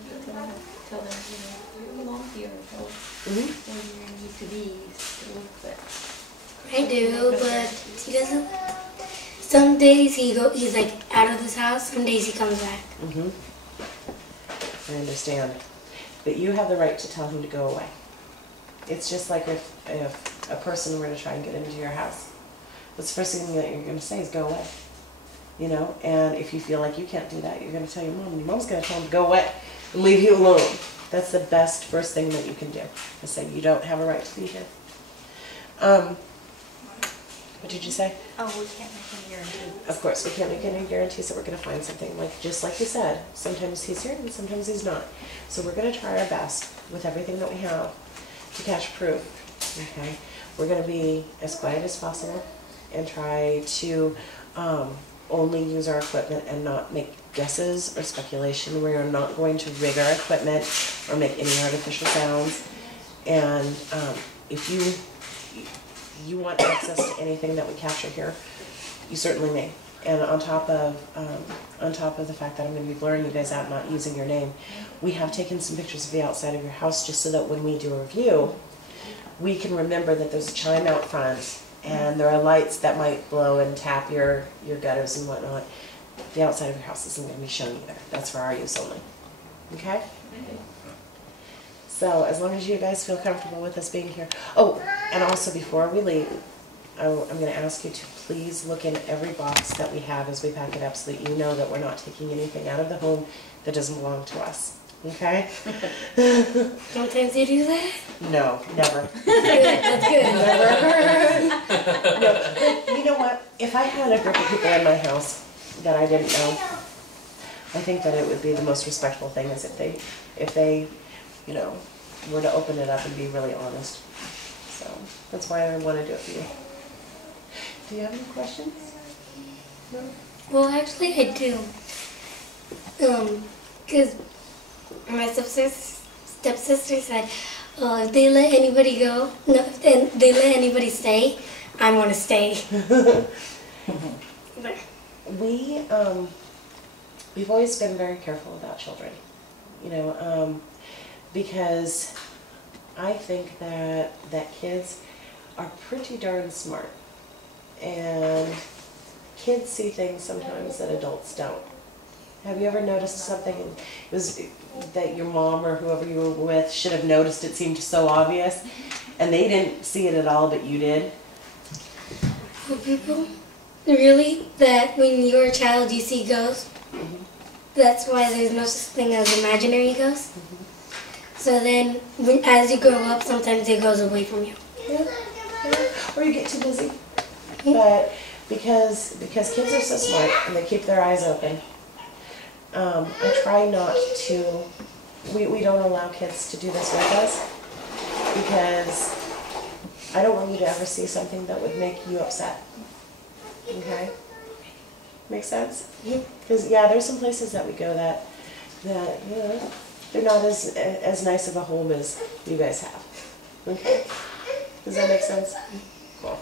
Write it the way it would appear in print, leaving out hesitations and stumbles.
sort of tell them, you belong here, or where you need to be. But I do, but he doesn't. Some days he's like out of this house. Some days he comes back. I understand, but you have the right to tell him to go away. It's just like if a person were to try and get into your house, what's the first thing that you're going to say is go away. And if you feel like you can't do that, you're going to tell your mom, and your mom's going to tell him to go away and leave you alone. That's the best first thing that you can do, is say you don't have a right to be here. What did you say? oh, we can't make any guarantees. Of course, we can't make any guarantees that we're going to find something, just like you said. Sometimes he's here and sometimes he's not. So we're going to try our best with everything that we have to catch proof. Okay, we're going to be as quiet as possible and try to only use our equipment and not make guesses or speculation. We are not going to rig our equipment or make any artificial sounds. And if you want access to anything that we capture here, you certainly may. And on top of the fact that I'm going to be blurring you guys out, not using your name, we have taken some pictures of the outside of your house just so that when we do a review, we can remember that there's a chime out front and there are lights that might blow and tap your gutters and whatnot. The outside of your house isn't going to be shown either. That's for our use only. Okay? So as long as you guys feel comfortable with us being here. Oh, and also before we leave, I'm going to ask you to please look in every box that we have as we pack it up so that you know that we're not taking anything out of the home that doesn't belong to us. Okay? Sometimes you do that? No, never. That's good. Never. No. But you know what? If I had a group of people in my house that I didn't know, I think that it would be the most respectful thing is if they were to open it up and be really honest. So that's why I want to do it for you. Do you have any questions? No? Well, actually, I do. Because my stepsister said, if they let anybody go, no, if they let anybody stay, I want to stay. We've always been very careful about children, because I think that kids are pretty darn smart, and kids see things sometimes that adults don't. Have you ever noticed something that your mom or whoever you were with should have noticed? It seemed so obvious, and they didn't see it at all, but you did? For people, really, that when you're a child you see ghosts, that's why there's no such thing as imaginary ghosts. So then, as you grow up, sometimes it goes away from you. Or you get too busy. But because kids are so smart and they keep their eyes open, I try not to, we don't allow kids to do this with us, because I don't want you to ever see something that would make you upset. Okay? Make sense? Because, there's some places that we go that they're not as nice of a home as you guys have. Okay? Does that make sense? Cool.